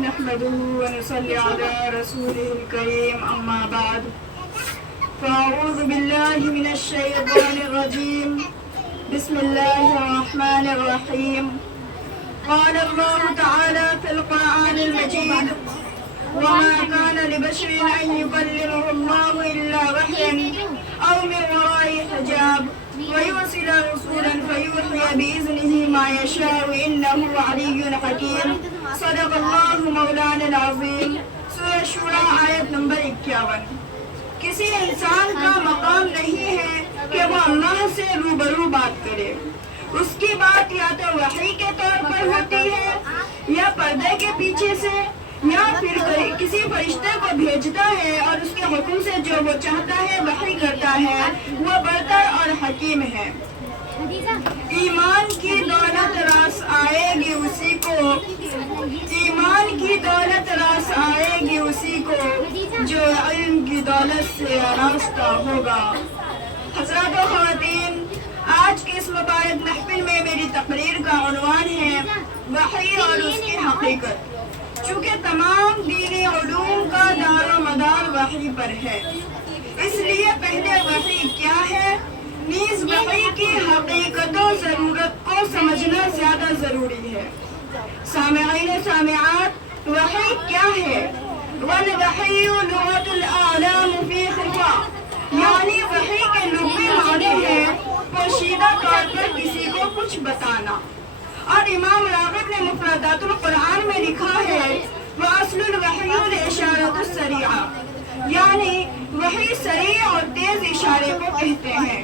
نحمده ونصلي على رسوله الكريم أما بعد فأعوذ بالله من الشيطان الرجيم بسم الله الرحمن الرحيم قال الله تعالى في القرآن المجيد وما كان لبشر أن يكلمه الله إلا وحيا أو من وراء حجاب ويرسل رسولا فيوحي بإذنه ما يشاء إنه علي حكيم صدق اللہ مولانا العظیم۔ سورہ شورى آیت نمبر 51۔ کسی انسان کا مقام نہیں ہے کہ وہ اللہ سے روبرو بات کرے، اس کی بات یا تو وحی کے طور پر ہوتی ہے یا پردے کے پیچھے سے، یا پھر کسی فرشتے کو بھیجتا ہے اور اس کے حکم سے جو وہ چاہتا ہے وحی کرتا ہے، وہ برتر اور حکیم ہے۔ ایمان کی دولت راس آئے گی اسی کو، ایمان کی دولت راس آئے گی اسی کو جو علم کی دولت سے آراستہ ہوگا۔ حضرات و خواتین، آج کی اس مبارک محفل میں میری تقریر کا عنوان ہے وحی اور اس کی حقیقت۔ چونکہ تمام دینی علوم کا دار و مدار وحی پر ہے، اس لیے پہلے وحی کیا ہے، نیز وحی کی حقیقت و ضرورت کو سمجھنا زیادہ ضروری ہے۔ سامعین و سامعات، وحی کیا ہے؟ والوحی لغت الاعلام فی خفا، یعنی وحی کے لغوی معنی ہے پوشیدہ طور پر کسی کو کچھ بتانا۔ اور امام راغب نے مفردات القرآن میں لکھا ہے وَأَصْلُ الْوَحْيُ الْإِشَارَةُ السَّرِيعَةُ، یعنی وحی سریع اور تیز اشارے کو کہتے ہیں،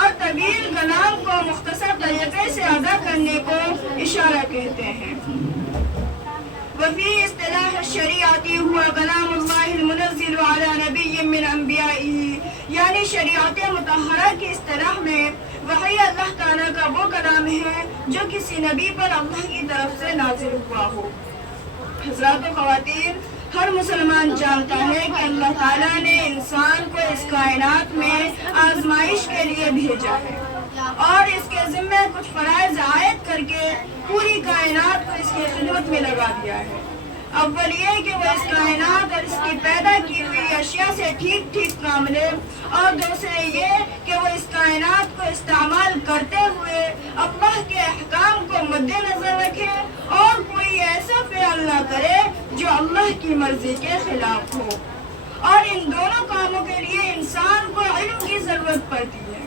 اور طویل کلام کو مختصر طریقے سے ادا کرنے کو اشارہ کہتے ہیں۔ وفی اصطلاح الشریعتی ہوا کلام اللہ المنزل علی نبی من انبیائہ، یعنی شریعت مطہرہ کی اصطلاح میں وحی اللہ تعالیٰ کا وہ کلام ہے جو کسی نبی پر اللہ کی طرف سے نازل ہوا ہو۔ حضرات و خواتین، ہر مسلمان جانتا ہے کہ اللہ تعالیٰ نے انسان کو اس کائنات میں آزمائش کے لیے بھیجا ہے اور اس کے ذمہ کچھ فرائض عائد کر کے پوری کائنات کو اس کی خدمت میں لگا دیا ہے۔ اول یہ کہ وہ اس کائنات اور اس کی پیدا کی ہوئی اشیاء سے ٹھیک ٹھیک کام لے، اور دوسرے یہ کہ وہ اس کائنات کو استعمال کرتے ہوئے اللہ کے احکام کو مد نظر رکھے اور کوئی ایسا فعل نہ کرے جو اللہ کی مرضی کے خلاف ہو۔ اور ان دونوں کاموں کے لیے انسان کو علم کی ضرورت پڑتی ہے،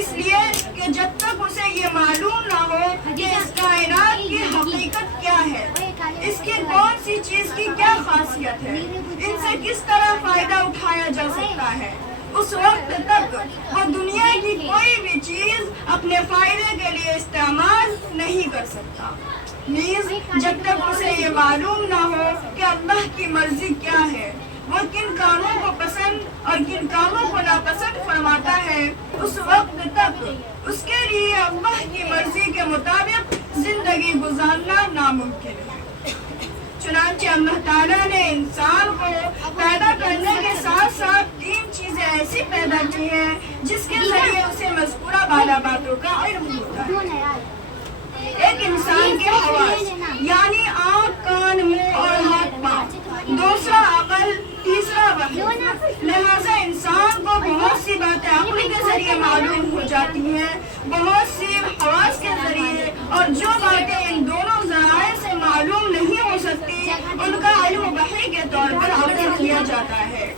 اس لیے کہ جب تک اسے یہ معلوم نہ ہو کہ اس کائنات کی حقیقت کیا ہے، اس کی کون سی چیز کی کیا خاصیت ہے، ان سے کس طرح فائدہ اٹھایا جا سکتا ہے، اس وقت تک وہ دنیا کی کوئی بھی چیز اپنے فائدے کے لیے استعمال نہیں کر سکتا۔ نیز جب تک اسے یہ معلوم نہ ہو کہ اللہ کی مرضی کیا ہے، وہ کن کاموں کو پسند اور کن کاموں کو ناپسند فرماتا ہے، اس وقت تک اس کے لیے اللہ کی مرضی کے مطابق زندگی گزارنا ناممکن ہے۔ چنانچہ اللہ تعالیٰ نے انسان کو پیدا کرنے کے ساتھ ساتھ 3 چیزیں ایسی پیدا کی ہیں جس کے ذریعے اسے مذکورہ بالا باتوں کا علم ہوتا ہے۔ ایک انسان کے حواس، یعنی آنکھ، کان، منہ اور ہاتھ پاؤں، دوسرا عقل، تیسرا وحی۔ لہٰذا انسان کو بہت سی باتیں عقل کے ذریعے معلوم ہو جاتی ہیں، بہت سی حواس کے ذریعے، اور جو باتیں ان دونوں ذرائع سے معلوم نہیں ہو سکتی ان کا علم وحی کے طور پر عطا کیا جاتا ہے۔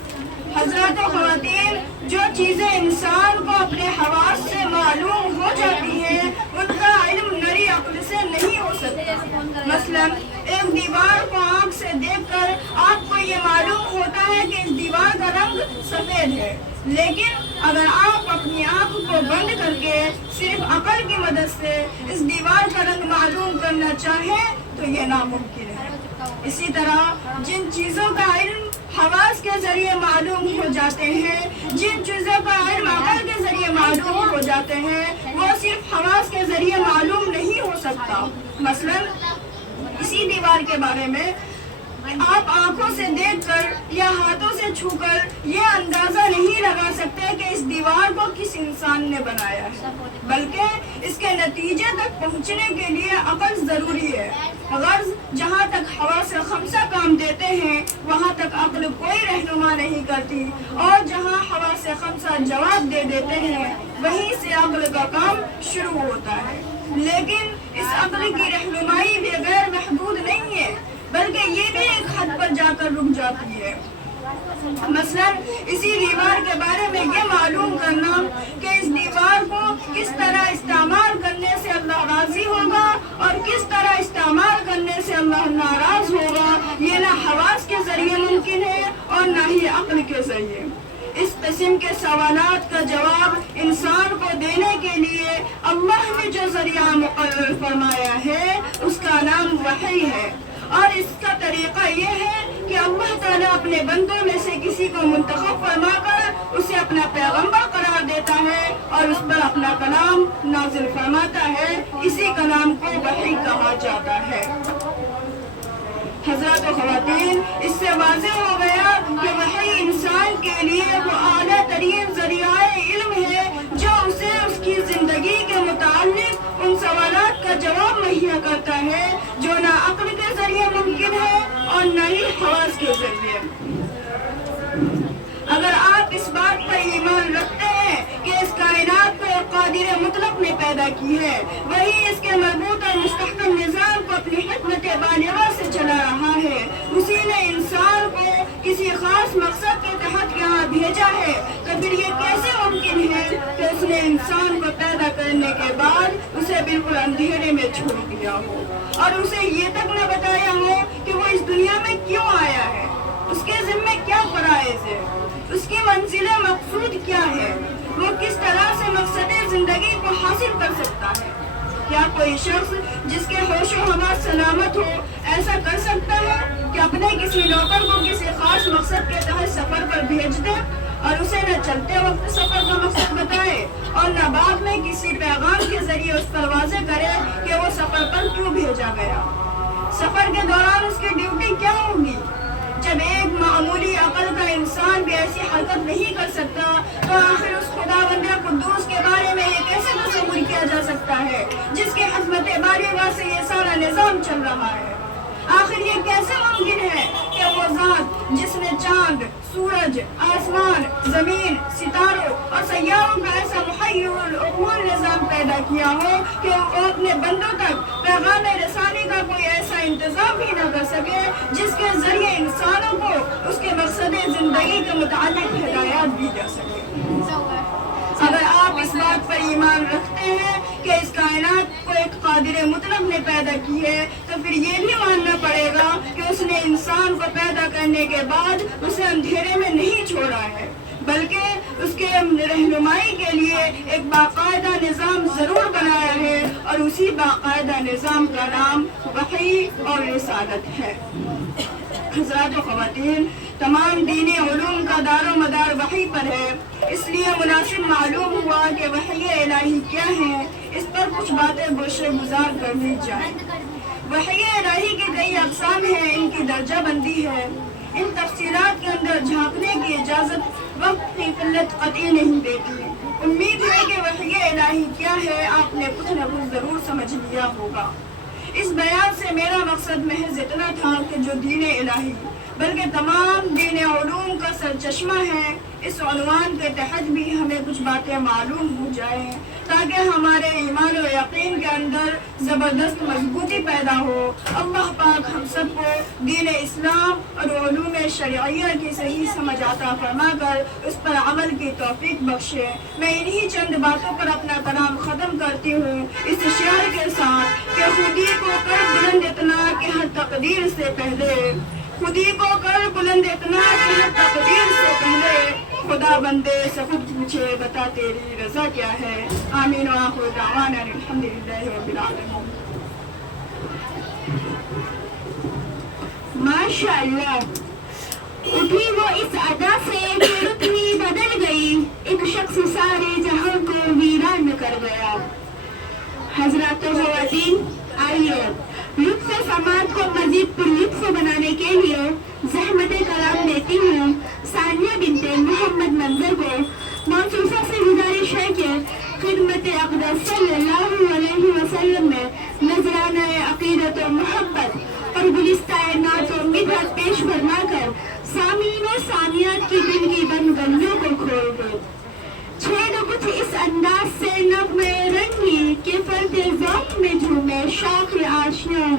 حضرات و خواتین، جو چیزیں انسان کو اپنے حواس سے معلوم ہو جاتی ہیں ان کا علم نری عقل سے نہیں ہو سکتا۔ مثلا ایک دیوار کو آنکھ سے دیکھ کر آپ کو یہ معلوم ہوتا ہے کہ اس دیوار کا رنگ سفید ہے، لیکن اگر آپ اپنی آنکھ کو بند کر کے صرف عقل کی مدد سے اس دیوار کا رنگ معلوم کرنا چاہیں تو یہ ناممکن ہے۔ اسی طرح جن چیزوں کا علم حواس کے ذریعے معلوم ہو جاتے ہیں، جن چیزوں کا علم عقل کے ذریعے معلوم ہو جاتے ہیں، وہ صرف حواس کے ذریعے معلوم نہیں ہو سکتا۔ مثلا اسی دیوار کے بارے میں آپ آنکھوں سے دیکھ کر یا ہاتھوں سے چھو کر یہ اندازہ نہیں لگا سکتے کہ اس دیوار کو اس انسان نے بنایا ہے، بلکہ اس کے نتیجے تک پہنچنے کے لیے عقل ضروری ہے۔ غرض جہاں تک حواس خمسہ کام دیتے ہیں وہاں تک عقل کوئی رہنما نہیں کرتی، اور جہاں حواس خمسہ جواب دے دیتے ہیں وہیں سے عقل کا کام شروع ہوتا ہے۔ لیکن اس عقل کی رہنمائی بھی غیر محدود نہیں ہے، بلکہ یہ بھی ایک حد پر جا کر رک جاتی ہے۔ مثلا اسی دیوار کے بارے میں یہ معلوم کرنا کہ اس دیوار کو کس طرح استعمال کرنے سے اللہ راضی ہوگا اور کس طرح استعمال کرنے سے اللہ ناراض ہوگا، یہ نہ حواس کے ذریعے ممکن ہے اور نہ ہی عقل کے ذریعے۔ اس قسم کے سوالات کا جواب انسان کو دینے کے لیے اللہ نے جو ذریعہ مقرر فرمایا ہے اس کا نام وحی ہے، اور اس کا طریقہ یہ ہے کہ اللہ تعالیٰ اپنے بندوں میں سے کسی کو منتخب فرما کر اسے اپنا پیغمبر قرار دیتا ہے اور اس پر اپنا کلام نازل فرماتا ہے۔ اسی کلام کو وحی کہا جاتا ہے۔ حضرات و خواتین، اس سے واضح ہو گیا کہ وحی انسان کے لیے وہ اعلیٰ ترین ذریعہ علم ہے جو اسے اس کی زندگی کے متعلق ان سوالات کا جواب مہیا کرتا ہے جو نہ عقل کے ذریعے ممکن ہے اور نہ ہی حواس کے ذریعے۔ اگر آپ اس بات پر ایمان رکھتے ہیں کہ اس کائنات کو ایک قادر مطلق نے پیدا کی ہے، وہی اس کے مربوط اور مستحکم نظام کو اپنی حکمت بالغہ سے چلا رہا ہے، اسی نے انسان کو کسی خاص مقصد کے تحت یہاں بھیجا ہے، تو پھر یہ کیسے ممکن ہے کہ اس نے انسان کو پیدا کرنے کے بعد اسے بالکل اندھیرے میں چھوڑ دیا ہو اور اسے یہ تک نہ بتایا ہو کہ وہ اس دنیا میں کیوں آیا ہے، اس کے ذمہ کیا فرائض ہے، اس کی منزل مقصود کیا ہے، وہ کس طرح سے مقصد زندگی کو حاصل کر سکتا ہے۔ کیا کوئی شخص جس کے ہوش و حواس سلامت ہو ایسا کر سکتا ہے کہ اپنے کسی نوکر کو کسی خاص مقصد کے تحت سفر پر بھیج دے اور اسے نہ چلتے وقت سفر کا مقصد بتائے اور نہ بعد میں کسی پیغام کے ذریعے اس پر واضح کرے کہ وہ سفر پر کیوں بھیجا گیا؟ سفر کے دوران اس کی ڈیوٹی کیا ہوگی؟ جب ایک معمولی عقل کا انسان بھی ایسی حرکت نہیں کر سکتا تو آخر اس خداوند قدوس کے بارے میں یہ کیسے تصور کیا جا سکتا ہے جس کے حکمت بالغہ سے یہ سارا نظام چل رہا ہے؟ آخر یہ کیسے ممکن ہے کہ وہ ذات جس نے چاند، سورج، آسمان، زمین، ستاروں اور سیاروں کا ایسا محیر العقول نظام پیدا کیا ہو کہ وہ اپنے بندوں تک پیغام رسانی کا کوئی ایسا انتظام بھی نہ کر سکے جس کے ذریعے انسانوں کو اس کے مقصد زندگی کے متعلق ہدایات دی جا سکے؟ اگر آپ اس بات پر ایمان رکھتے ہیں کہ اس کائنات کو ایک قادر مطلق نے پیدا کی ہے تو پھر یہ بھی ماننا پڑے گا کہ اس نے انسان کو پیدا کرنے کے بعد اسے اندھیرے میں نہیں چھوڑا ہے، بلکہ اس کے رہنمائی کے لیے ایک باقاعدہ نظام ضرور بنایا ہے، اور اسی باقاعدہ نظام کا نام وحی اور رسالت ہے۔ حضرات و خواتین، تمام دینی علوم کا دار و مدار وحی پر ہے، اس لیے مناسب معلوم ہوا کہ وحی الہی کیا ہے، اس پر کچھ باتیں گوشے گزار کر لی جائیں۔ وحی الہی کی کئی اقسام ہیں، ان کی درجہ بندی ہے، ان تفصیلات کے اندر جھانکنے کی اجازت وقت کی قلت قطعی نہیں دیتی۔ امید ہے کہ وحی الہی کیا ہے آپ نے کچھ نہ کچھ ضرور سمجھ لیا ہوگا۔ اس بیان سے میرا مقصد محض اتنا تھا کہ جو دین الہی بلکہ تمام دین علوم کا سرچشمہ ہے، اس عنوان کے تحت بھی ہمیں کچھ باتیں معلوم ہو جائیں تاکہ ہمارے ایمان و یقین کے اندر زبردست مضبوطی پیدا ہو۔ اللہ پاک ہم سب کو دین اسلام اور علوم شرعیہ کی صحیح سمجھ عطا فرما کر اس پر عمل کی توفیق بخشے۔ میں انہی چند باتوں پر اپنا کلام ختم کرتی ہوں اس شعر کے ساتھ کہ خودی کو کر بلند اتنا کہ ہر تقدیر سے پہلے، خودی کو کر بلند اتنا کہ ہر تقدیر سے پہلے، خدا بندے سے خود پوچھے بتا تیری رضا کیا ہے۔ آمین و آخر دعوانا الحمدللہ رب العالمین۔ ماشاءاللہ، اٹھی وہ اس ادا سے کہ رتنی بدل گئی، ایک شخص سارے جہاں کو ویران کر گیا۔ حضرات و خواتین، آئیے لطف سماعت کو مزید پر لطف بنانے کے لیے زحمت کلام لیتی ہوں ثانیہ بنت محمد منظر کو۔ موصوفہ سے گزارش ہے ثانیات کی دل کی بند گلیوں کو کھول دے. چھیڑو کچھ اس انداز سے نغمے رنگی کہ فرد ذوق میں جھومے شاخ آشیاں